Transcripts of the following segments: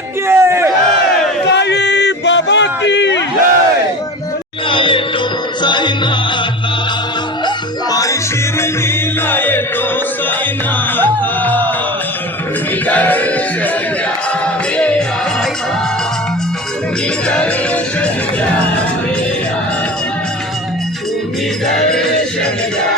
की साई बाबा की साईनाथा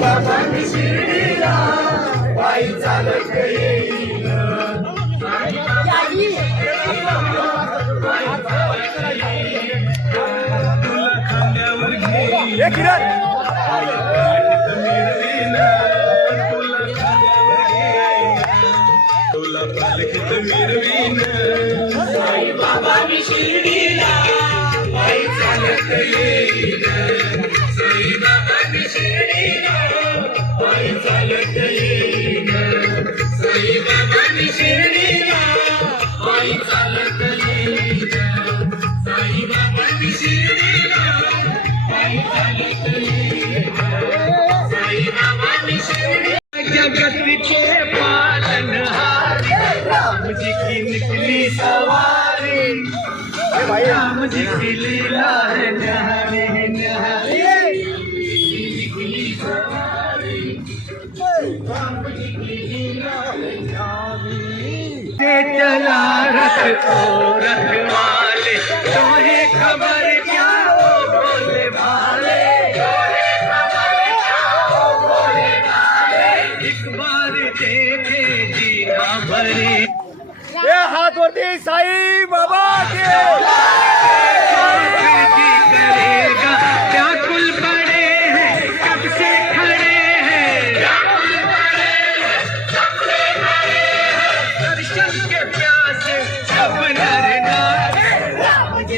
बाबा मी शिर्डीला पायी चालत येईल तुला खांद्यावर मिरवीन, तुला साई बाबा मी शिर्डीला चालत पायी चालत येईन. साई शिर्डीला पायी चालत येईन. शिर्डीला पायी चालत येईन. शिर्डीला की निकली सवारी. रामजी की लीला है जला चला रथ को रखवाले तुम्हें खबर क्या हो बोले भाले। एक बार देखे जीना भरी। हे हात वरती साई बाबा।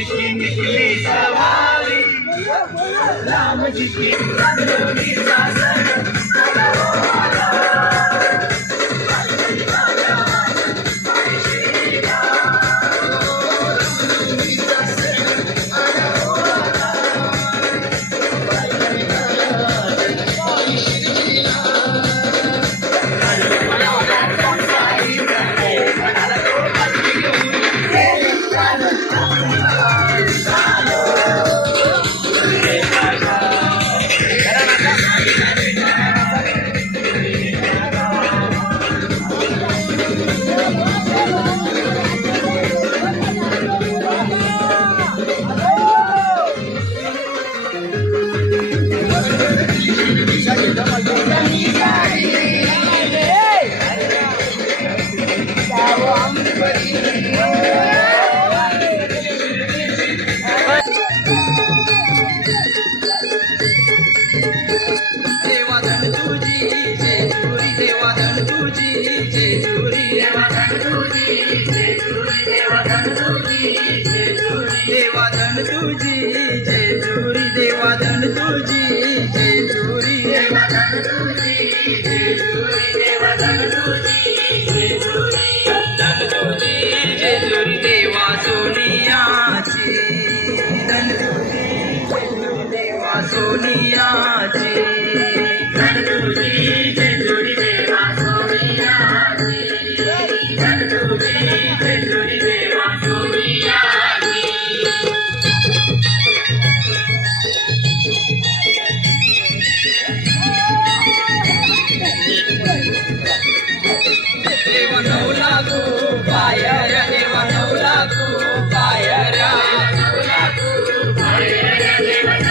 जी निकली सवारी. राम जी की